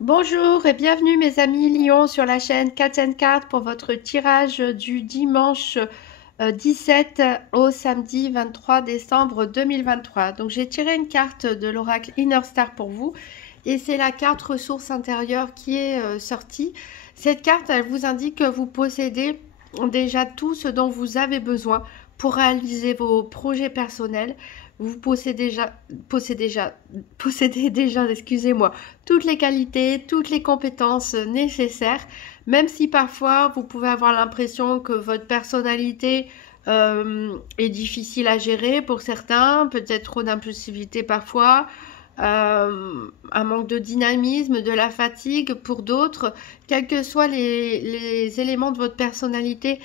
Bonjour et bienvenue mes amis Lion sur la chaîne Cat Card pour votre tirage du dimanche 17 au samedi 23 décembre 2023. Donc j'ai tiré une carte de l'oracle Inner Star pour vous et c'est la carte ressources intérieures qui est sortie. Cette carte elle vous indique que vous possédez déjà tout ce dont vous avez besoin pour réaliser vos projets personnels. Vous possédez déjà, excusez-moi, toutes les qualités, toutes les compétences nécessaires, même si parfois vous pouvez avoir l'impression que votre personnalité est difficile à gérer pour certains, peut-être trop d'impulsivité parfois, un manque de dynamisme, de la fatigue pour d'autres, quels que soient les éléments de votre personnalité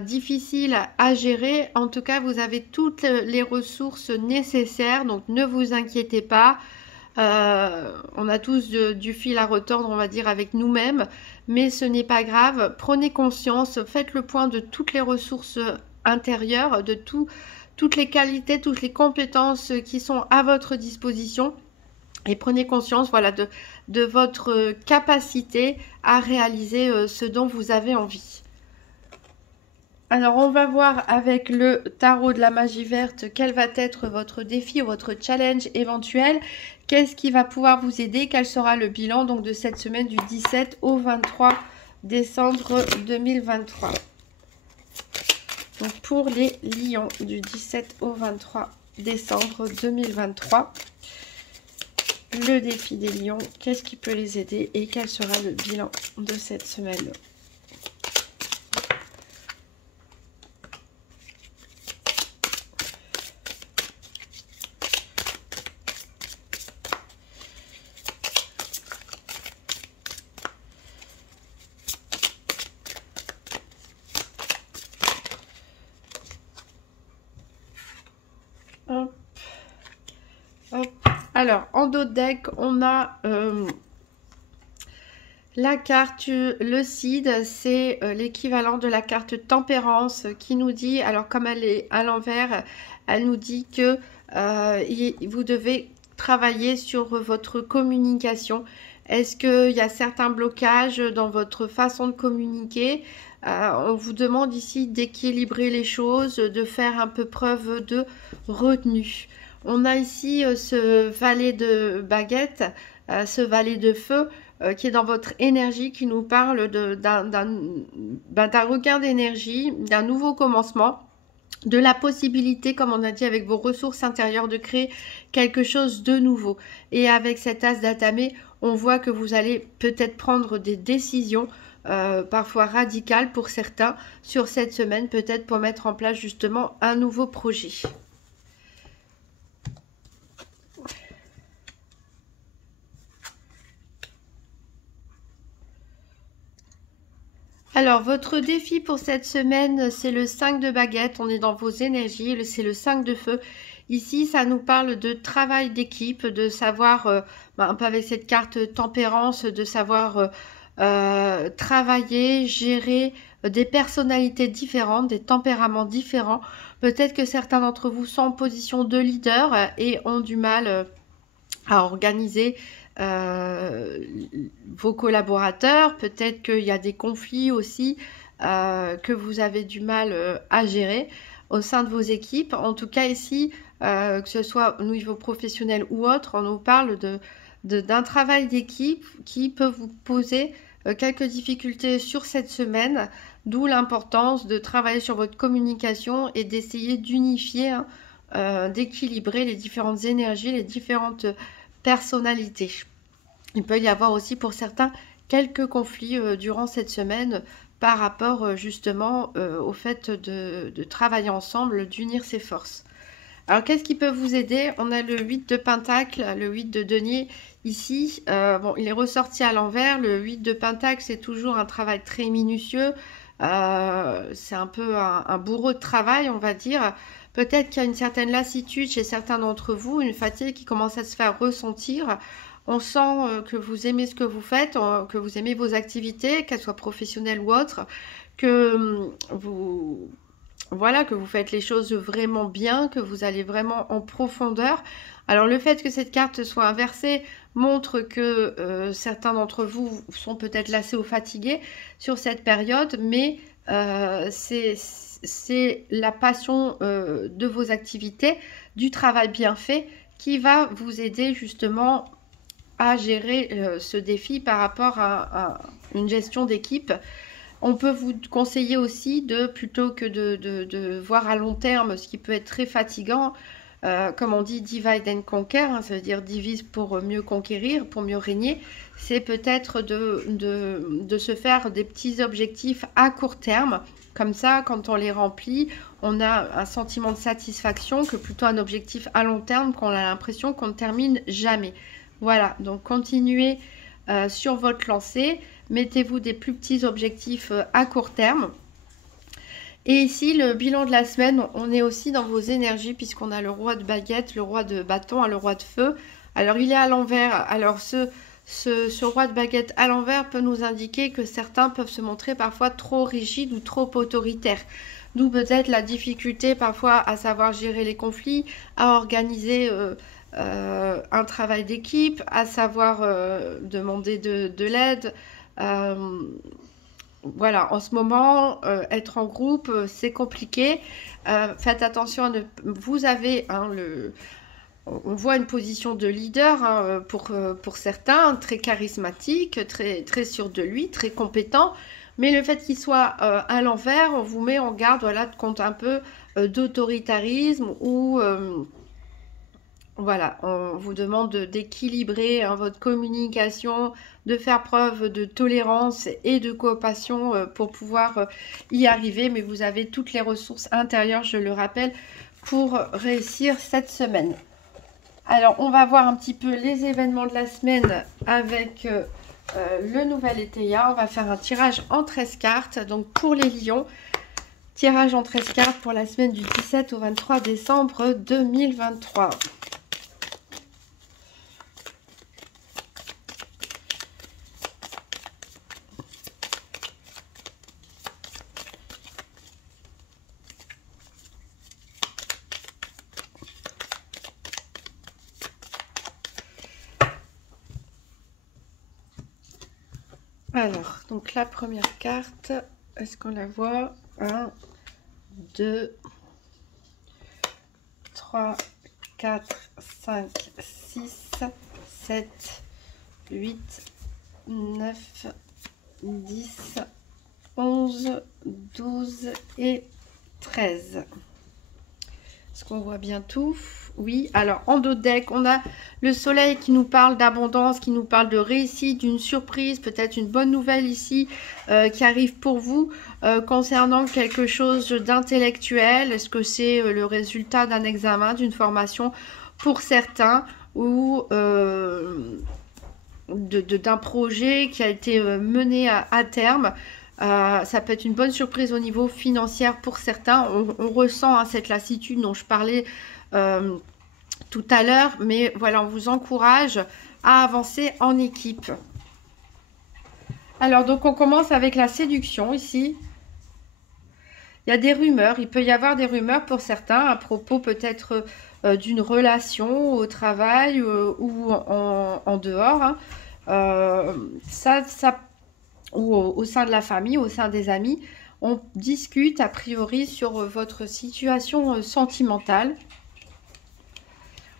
difficiles à gérer. En tout cas, vous avez toutes les ressources nécessaires, donc ne vous inquiétez pas. On a tous du fil à retordre, on va dire, avec nous-mêmes, mais ce n'est pas grave. Prenez conscience, faites le point de toutes les ressources intérieures, de toutes les qualités, toutes les compétences qui sont à votre disposition. Et prenez conscience, voilà, de votre capacité à réaliser ce dont vous avez envie. Alors, on va voir avec le tarot de la magie verte quel va être votre défi ou votre challenge éventuel. Qu'est-ce qui va pouvoir vous aider? Quel sera le bilan donc de cette semaine du 17 au 23 décembre 2023? Donc, pour les lions du 17 au 23 décembre 2023, le défi des lions, qu'est-ce qui peut les aider et quel sera le bilan de cette semaine? Hop, hop. Alors, en dos de deck, on a la carte, le CID, c'est l'équivalent de la carte Tempérance qui nous dit, alors comme elle est à l'envers, elle nous dit que vous devez travailler sur votre communication. Est-ce qu'il y a certains blocages dans votre façon de communiquer? On vous demande ici d'équilibrer les choses, de faire un peu preuve de retenue. On a ici ce valet de baguette, ce valet de feu qui est dans votre énergie, qui nous parle d'un regain d'énergie, d'un nouveau commencement, de la possibilité, comme on a dit, avec vos ressources intérieures, de créer quelque chose de nouveau. Et avec cet as d'atamé, on voit que vous allez peut-être prendre des décisions parfois radicales pour certains sur cette semaine, peut-être pour mettre en place justement un nouveau projet. Alors, votre défi pour cette semaine, c'est le 5 de baguette. On est dans vos énergies, c'est le 5 de feu. Ici, ça nous parle de travail d'équipe, de savoir, un peu avec cette carte tempérance, de savoir travailler, gérer des personnalités différentes, des tempéraments différents. Peut-être que certains d'entre vous sont en position de leader et ont du mal à organiser vos collaborateurs. Peut-être qu'il y a des conflits aussi que vous avez du mal à gérer au sein de vos équipes. En tout cas ici, que ce soit au niveau professionnel ou autre, on nous parle d'un travail d'équipe qui peut vous poser quelques difficultés sur cette semaine, d'où l'importance de travailler sur votre communication et d'essayer d'unifier, d'équilibrer les différentes énergies, les différentes personnalités. Il peut y avoir aussi pour certains quelques conflits durant cette semaine par rapport justement au fait de travailler ensemble, d'unir ses forces. Alors qu'est-ce qui peut vous aider? On a le 8 de Pentacle, le 8 de denier ici. Bon, il est ressorti à l'envers. Le 8 de Pentacle, c'est toujours un travail très minutieux. C'est un peu un bourreau de travail, on va dire. Peut-être qu'il y a une certaine lassitude chez certains d'entre vous, une fatigue qui commence à se faire ressentir. On sent que vous aimez ce que vous faites, que vous aimez vos activités, qu'elles soient professionnelles ou autres, que vous voilà, que vous faites les choses vraiment bien, que vous allez vraiment en profondeur. Alors le fait que cette carte soit inversée montre que certains d'entre vous sont peut-être lassés ou fatigués sur cette période, mais c'est la passion de vos activités, du travail bien fait, qui va vous aider justement à gérer ce défi par rapport à une gestion d'équipe. On peut vous conseiller aussi plutôt que de voir à long terme, ce qui peut être très fatigant, comme on dit, divide and conquer, hein, ça veut dire divise pour mieux conquérir, pour mieux régner, c'est peut-être de se faire des petits objectifs à court terme. Comme ça, quand on les remplit, on a un sentiment de satisfaction que plutôt un objectif à long terme qu'on a l'impression qu'on ne termine jamais. Voilà, donc continuez sur votre lancée. Mettez-vous des plus petits objectifs à court terme. Et ici, le bilan de la semaine, on est aussi dans vos énergies puisqu'on a le roi de baguette, le roi de bâton et le roi de feu. Alors, il est à l'envers. Alors, ce roi de baguette à l'envers peut nous indiquer que certains peuvent se montrer parfois trop rigides ou trop autoritaires. D'où peut-être la difficulté parfois à savoir gérer les conflits, à organiser un travail d'équipe, à savoir demander de l'aide. Voilà, en ce moment, être en groupe, c'est compliqué. Faites attention à ne... Vous avez on voit une position de leader hein, pour certains, très charismatique, très sûr de lui, très compétent. Mais le fait qu'il soit à l'envers, on vous met en garde voilà, contre un peu d'autoritarisme ou... voilà, on vous demande d'équilibrer hein, votre communication, de faire preuve de tolérance et de coopération pour pouvoir y arriver. Mais vous avez toutes les ressources intérieures, je le rappelle, pour réussir cette semaine. Alors, on va voir un petit peu les événements de la semaine avec le nouvel Étéia. On va faire un tirage en 13 cartes. Donc, pour les lions, tirage en 13 cartes pour la semaine du 17 au 23 décembre 2023. Alors, donc la première carte, est-ce qu'on la voit? 1, 2, 3, 4, 5, 6, 7, 8, 9, 10, 11, 12 et 13. Est-ce qu'on voit bien tout? Oui, alors en dos de deck, on a le soleil qui nous parle d'abondance, qui nous parle de réussite, d'une surprise, peut-être une bonne nouvelle ici qui arrive pour vous concernant quelque chose d'intellectuel. Est-ce que c'est le résultat d'un examen, d'une formation pour certains ou d'un projet qui a été mené à terme? Ça peut être une bonne surprise au niveau financier pour certains. On ressent hein, cette lassitude dont je parlais tout à l'heure, mais voilà, on vous encourage à avancer en équipe. Alors, donc on commence avec la séduction ici. Il y a des rumeurs, il peut y avoir des rumeurs pour certains à propos peut-être d'une relation au travail ou en dehors. Hein. Ou au sein de la famille, au sein des amis, on discute a priori sur votre situation sentimentale.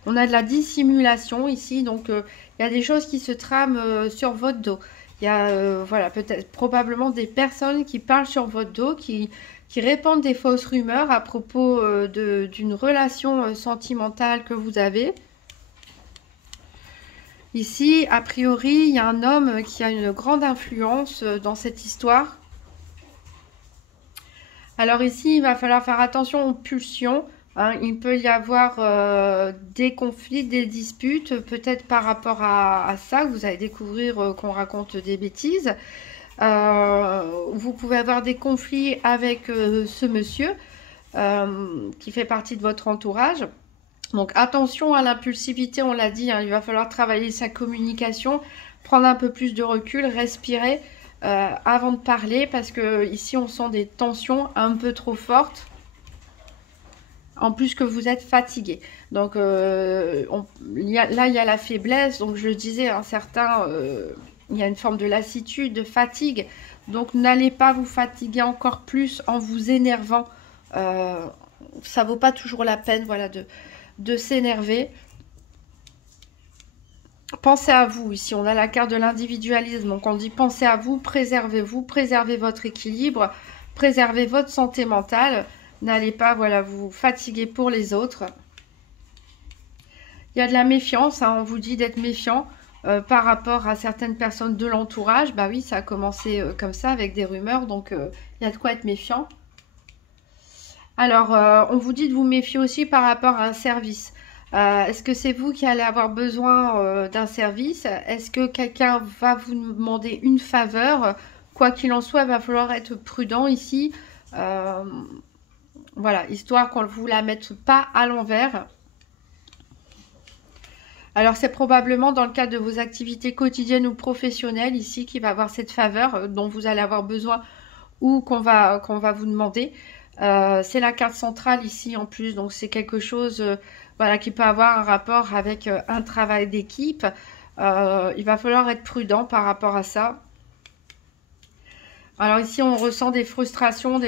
On a de la dissimulation ici, donc il y a des choses qui se trament sur votre dos. Il y a voilà, peut-être probablement des personnes qui parlent sur votre dos, qui répandent des fausses rumeurs à propos d'une relation sentimentale que vous avez. Ici, a priori, il y a un homme qui a une grande influence dans cette histoire. Alors ici, il va falloir faire attention aux pulsions. Hein. Il peut y avoir des conflits, des disputes, peut-être par rapport à ça. Vous allez découvrir qu'on raconte des bêtises. Vous pouvez avoir des conflits avec ce monsieur qui fait partie de votre entourage. Donc attention à l'impulsivité, on l'a dit, hein, il va falloir travailler sa communication, prendre un peu plus de recul, respirer avant de parler parce que ici on sent des tensions un peu trop fortes. En plus que vous êtes fatigué. Donc là, il y a la faiblesse. Donc je le disais, il y a une forme de lassitude, de fatigue. Donc n'allez pas vous fatiguer encore plus en vous énervant. Ça vaut pas toujours la peine, voilà, de s'énerver. Pensez à vous. Ici, on a la carte de l'individualisme. Donc on dit pensez à vous, préservez votre équilibre, préservez votre santé mentale. N'allez pas, voilà, vous fatiguer pour les autres. Il y a de la méfiance, hein, on vous dit d'être méfiant par rapport à certaines personnes de l'entourage. Bah oui, ça a commencé comme ça avec des rumeurs, donc il y a de quoi être méfiant. Alors, on vous dit de vous méfier aussi par rapport à un service. Est-ce que c'est vous qui allez avoir besoin d'un service? Est-ce que quelqu'un va vous demander une faveur? Quoi qu'il en soit, il va falloir être prudent ici. Voilà, histoire qu'on ne vous la mette pas à l'envers. Alors, c'est probablement dans le cadre de vos activités quotidiennes ou professionnelles ici qu'il va avoir cette faveur dont vous allez avoir besoin ou qu'on va vous demander. C'est la carte centrale ici en plus, donc c'est quelque chose voilà, qui peut avoir un rapport avec un travail d'équipe. Il va falloir être prudent par rapport à ça. Alors ici, on ressent des frustrations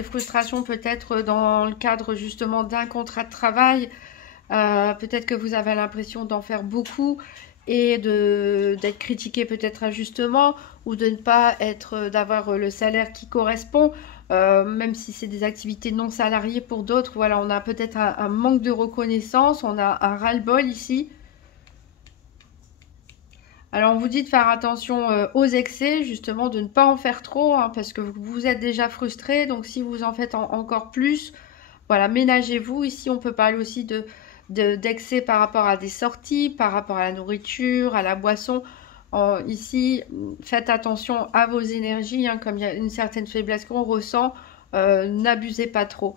peut-être dans le cadre justement d'un contrat de travail. Peut-être que vous avez l'impression d'en faire beaucoup et d'être critiqué peut-être injustement ou de ne pas d'avoir le salaire qui correspond, même si c'est des activités non salariées pour d'autres. Voilà, on a peut-être un manque de reconnaissance, on a un ras-le-bol ici. Alors, on vous dit de faire attention aux excès, justement, de ne pas en faire trop, hein, parce que vous êtes déjà frustré. Donc, si vous en faites encore plus, voilà, ménagez-vous. Ici, on peut parler aussi d'excès par rapport à des sorties, par rapport à la nourriture, à la boisson. Ici, faites attention à vos énergies, hein, comme il y a une certaine faiblesse qu'on ressent, n'abusez pas trop.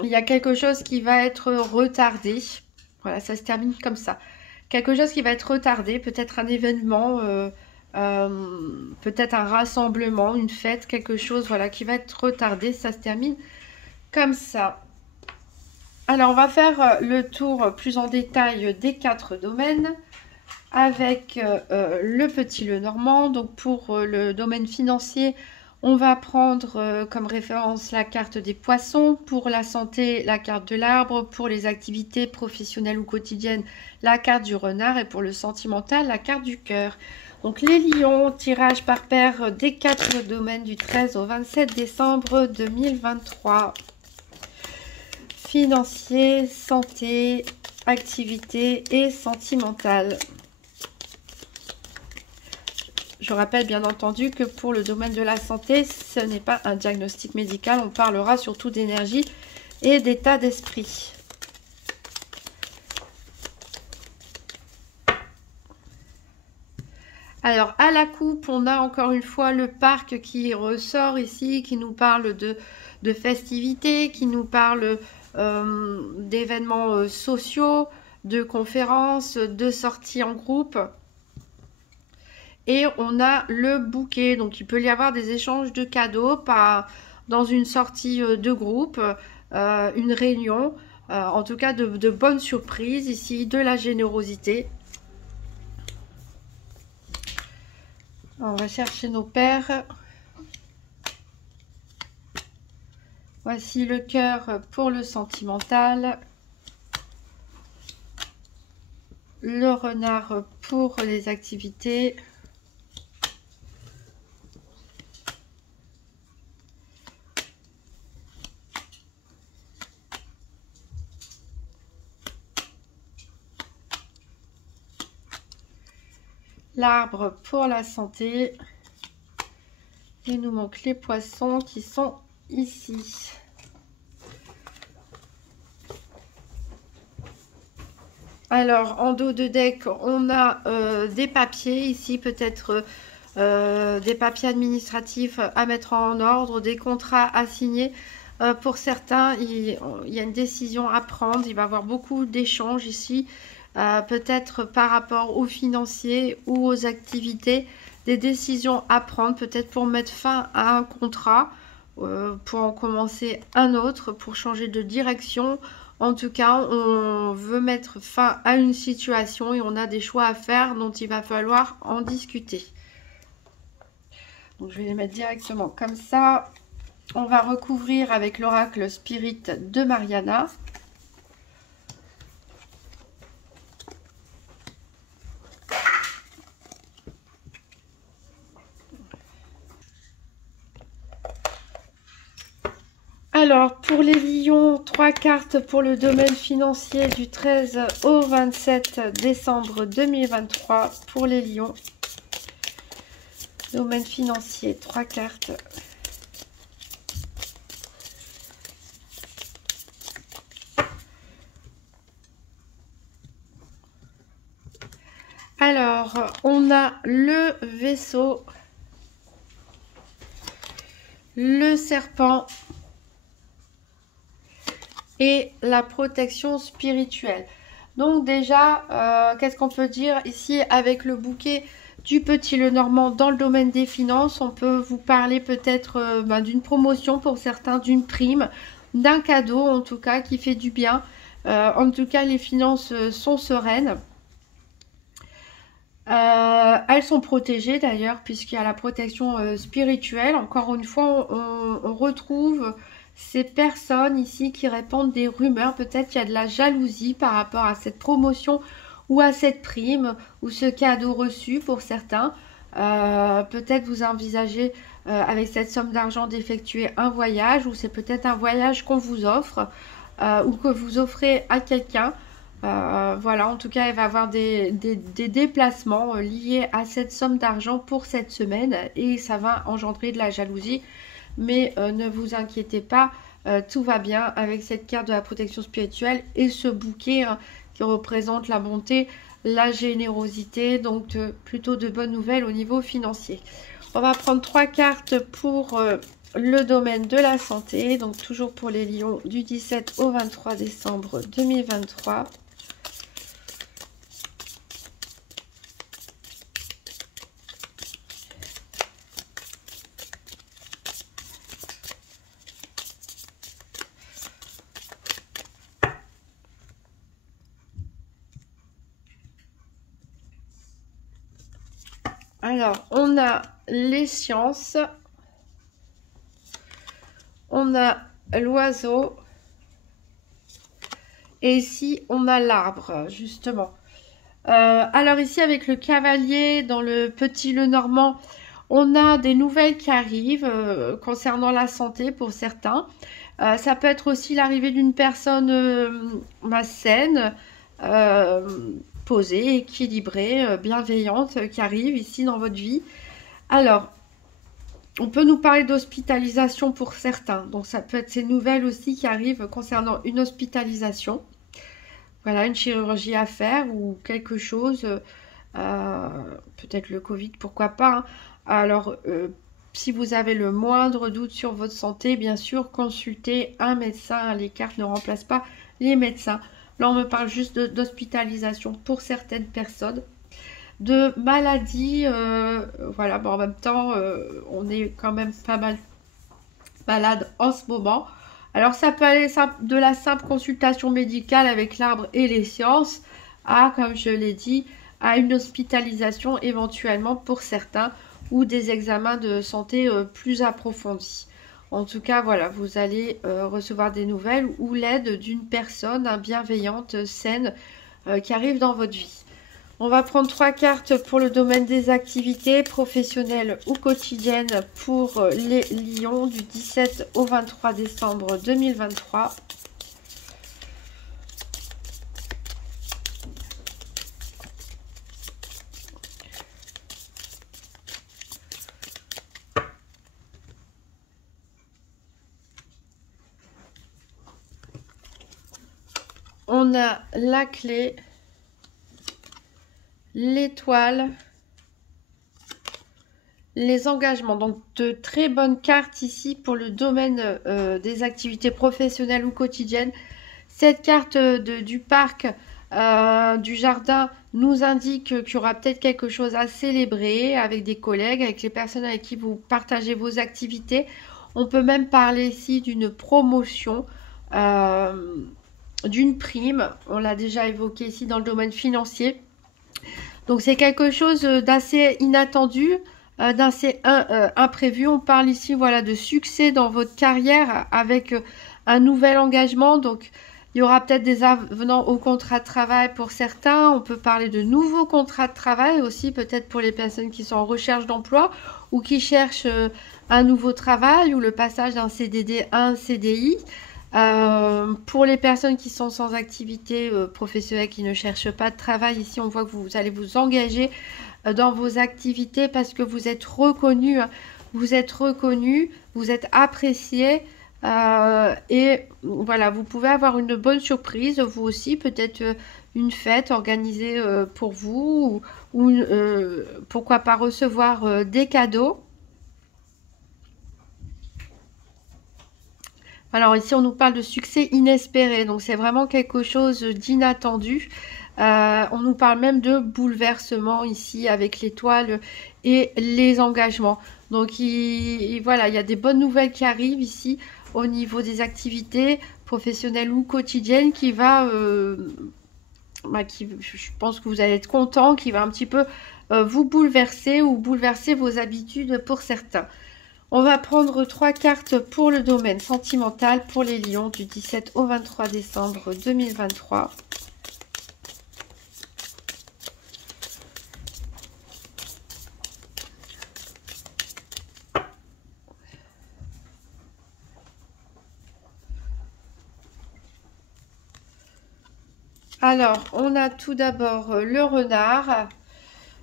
Il y a quelque chose qui va être retardé. Voilà, ça se termine comme ça. Quelque chose qui va être retardé, peut-être un événement, peut-être un rassemblement, une fête, quelque chose voilà, qui va être retardé. Ça se termine comme ça. Alors, on va faire le tour plus en détail des 4 domaines avec le petit Lenormand. Donc, pour le domaine financier, on va prendre comme référence la carte des poissons. Pour la santé, la carte de l'arbre. Pour les activités professionnelles ou quotidiennes, la carte du renard. Et pour le sentimental, la carte du cœur. Donc les lions, tirage par paire des 4 domaines du 13 au 27 décembre 2023. Financier, santé, activité et sentimental. Je rappelle bien entendu que pour le domaine de la santé, ce n'est pas un diagnostic médical. On parlera surtout d'énergie et d'état d'esprit. Alors, à la coupe, on a encore une fois le parc qui ressort ici, qui nous parle de festivités, qui nous parle d'événements sociaux, de conférences, de sorties en groupe. Et on a le bouquet, donc il peut y avoir des échanges de cadeaux dans une sortie de groupe, une réunion, en tout cas de bonnes surprises ici, de la générosité. On va chercher nos paires. Voici le cœur pour le sentimental. Le renard pour les activités. L'arbre pour la santé. Il nous manque les poissons qui sont ici. Alors, en dos de deck, on a des papiers ici, peut-être des papiers administratifs à mettre en ordre, des contrats à signer. Pour certains, il y a une décision à prendre. Il va y avoir beaucoup d'échanges ici. Peut-être par rapport aux financiers ou aux activités, des décisions à prendre, peut-être pour mettre fin à un contrat. pour en commencer un autre, pour changer de direction. En tout cas, on veut mettre fin à une situation et on a des choix à faire dont il va falloir en discuter. Donc je vais les mettre directement comme ça. On va recouvrir avec l'oracle Spirit de Mariana. Alors, pour les lions, 3 cartes pour le domaine financier du 13 au 27 décembre 2023. Pour les lions, domaine financier, 3 cartes. Alors, on a le vaisseau, le serpent et la protection spirituelle. Donc déjà, qu'est-ce qu'on peut dire ici avec le bouquet du Petit Lenormand dans le domaine des finances? On peut vous parler peut-être d'une promotion pour certains, d'une prime, d'un cadeau en tout cas qui fait du bien. En tout cas, les finances sont sereines. Elles sont protégées d'ailleurs puisqu'il y a la protection spirituelle. Encore une fois, on retrouve ces personnes ici qui répandent des rumeurs. Peut-être qu'il y a de la jalousie par rapport à cette promotion ou à cette prime ou ce cadeau reçu pour certains. Peut-être vous envisagez avec cette somme d'argent d'effectuer un voyage, ou c'est peut-être un voyage qu'on vous offre ou que vous offrez à quelqu'un. Voilà, en tout cas, elle va avoir des déplacements liés à cette somme d'argent pour cette semaine et ça va engendrer de la jalousie. Mais ne vous inquiétez pas, tout va bien avec cette carte de la protection spirituelle et ce bouquet qui représente la bonté, la générosité, donc plutôt de bonnes nouvelles au niveau financier. On va prendre 3 cartes pour le domaine de la santé, donc toujours pour les lions du 17 au 23 décembre 2023. Alors, on a les sciences, on a l'oiseau, et ici, on a l'arbre, justement. Alors ici, avec le cavalier, dans le Petit Lenormand, on a des nouvelles qui arrivent concernant la santé pour certains. Ça peut être aussi l'arrivée d'une personne saine, posée, équilibrée, bienveillante qui arrive ici dans votre vie. Alors, on peut nous parler d'hospitalisation pour certains. Donc, ça peut être ces nouvelles aussi qui arrivent concernant une hospitalisation. Voilà, une chirurgie à faire ou quelque chose. Peut-être le Covid, pourquoi pas. Hein. Alors, si vous avez le moindre doute sur votre santé, bien sûr, consultez un médecin. Les cartes ne remplacent pas les médecins. Là, on me parle juste d'hospitalisation pour certaines personnes. De maladies, voilà, bon, en même temps, on est quand même pas mal malade en ce moment. Alors, ça peut aller de la simple consultation médicale avec l'arbre et les sciences à, comme je l'ai dit, à une hospitalisation éventuellement pour certains ou des examens de santé plus approfondis. En tout cas, voilà, vous allez recevoir des nouvelles ou l'aide d'une personne bienveillante, saine, qui arrive dans votre vie. On va prendre 3 cartes pour le domaine des activités professionnelles ou quotidiennes pour les lions du 17 au 23 décembre 2023. On a la clé, l'étoile, les engagements. Donc de très bonnes cartes ici pour le domaine des activités professionnelles ou quotidiennes. Cette carte du parc, du jardin, nous indique qu'il y aura peut-être quelque chose à célébrer avec des collègues, avec les personnes avec qui vous partagez vos activités. On peut même parler ici d'une promotion, d'une prime. On l'a déjà évoqué ici dans le domaine financier. Donc c'est quelque chose d'assez inattendu, d'assez imprévu. On parle ici voilà de succès dans votre carrière avec un nouvel engagement. Donc il y aura peut-être des avenants au contrat de travail pour certains. On peut parler de nouveaux contrats de travail aussi, peut-être pour les personnes qui sont en recherche d'emploi ou qui cherchent un nouveau travail ou le passage d'un CDD à un CDI. Pour les personnes qui sont sans activité professionnelle, qui ne cherchent pas de travail, ici on voit que vous allez vous engager dans vos activités parce que vous êtes reconnu, vous êtes apprécié. Et voilà, vous pouvez avoir une bonne surprise, vous aussi, peut-être une fête organisée pour vous ou pourquoi pas recevoir des cadeaux. Alors ici, on nous parle de succès inespéré, donc c'est vraiment quelque chose d'inattendu. On nous parle même de bouleversement ici avec l'étoile et les engagements. Donc voilà, il y a des bonnes nouvelles qui arrivent ici au niveau des activités professionnelles ou quotidiennes je pense que vous allez être content, qui va un petit peu vous bouleverser ou bouleverser vos habitudes pour certains. On va prendre 3 cartes pour le domaine sentimental pour les lions du 17 au 23 décembre 2023. Alors, on a tout d'abord le renard.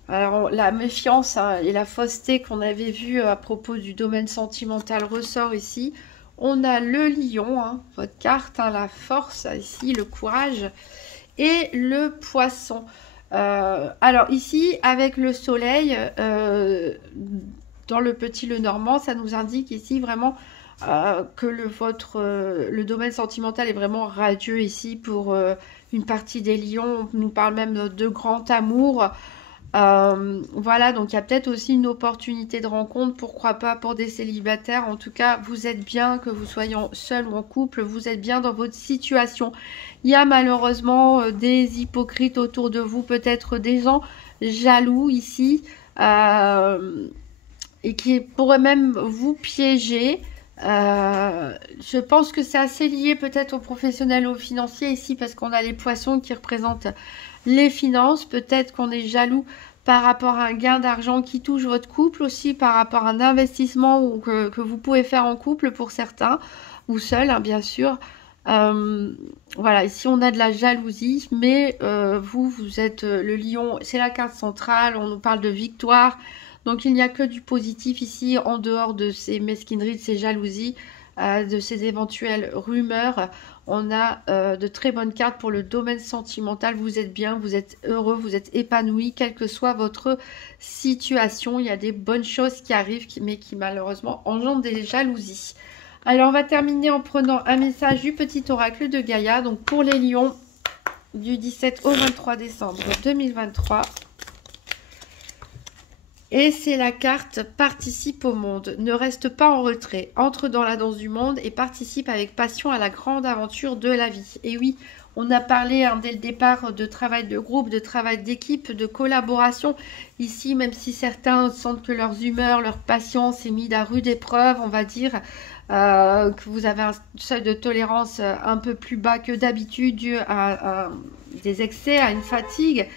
Alors, la méfiance et la fausseté qu'on avait vu à propos du domaine sentimental ressort ici. On a le lion, votre carte, la force ici, le courage. Et le poisson. Alors ici, avec le soleil, dans le petit Lenormand, ça nous indique ici vraiment que le domaine sentimental est vraiment radieux ici pour une partie des lions. On nous parle même de grand amour. Voilà, donc il y a peut-être aussi une opportunité de rencontre, pourquoi pas pour des célibataires. En tout cas, vous êtes bien, que vous soyez seul ou en couple, vous êtes bien dans votre situation. Il y a malheureusement des hypocrites autour de vous, peut-être des gens jaloux ici, et qui pourraient même vous piéger. Je pense que c'est assez lié peut-être aux professionnels, aux financiers ici, parce qu'on a les poissons qui représentent les finances. Peut-être qu'on est jaloux par rapport à un gain d'argent qui touche votre couple, aussi par rapport à un investissement que vous pouvez faire en couple pour certains, ou seul, bien sûr. Voilà, ici on a de la jalousie, mais vous êtes le lion, c'est la carte centrale, on nous parle de victoire. Donc il n'y a que du positif ici, en dehors de ces mesquineries, de ces jalousies, de ces éventuelles rumeurs. On a de très bonnes cartes pour le domaine sentimental. Vous êtes bien, vous êtes heureux, vous êtes épanoui, quelle que soit votre situation. Il y a des bonnes choses qui arrivent, mais qui malheureusement engendrent des jalousies. Alors on va terminer en prenant un message du petit oracle de Gaïa. Donc pour les lions du 17 au 23 décembre 2023. Et c'est la carte « Participe au monde ». Ne reste pas en retrait. Entre dans la danse du monde et participe avec passion à la grande aventure de la vie. Et oui, on a parlé dès le départ de travail de groupe, de travail d'équipe, de collaboration. Ici, même si certains sentent que leurs humeurs, leur patience est mise à rude épreuve, on va dire que vous avez un seuil de tolérance un peu plus bas que d'habitude dû à des excès, à une fatigue.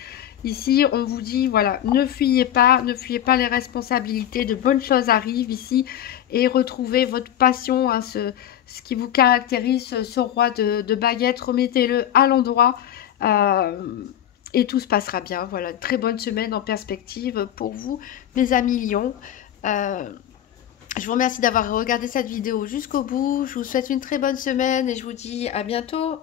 Ici, on vous dit, voilà, ne fuyez pas les responsabilités, de bonnes choses arrivent ici et retrouvez votre passion, ce qui vous caractérise, ce roi de baguettes, remettez-le à l'endroit et tout se passera bien. Voilà, très bonne semaine en perspective pour vous, mes amis lions. Je vous remercie d'avoir regardé cette vidéo jusqu'au bout. Je vous souhaite une très bonne semaine et je vous dis à bientôt.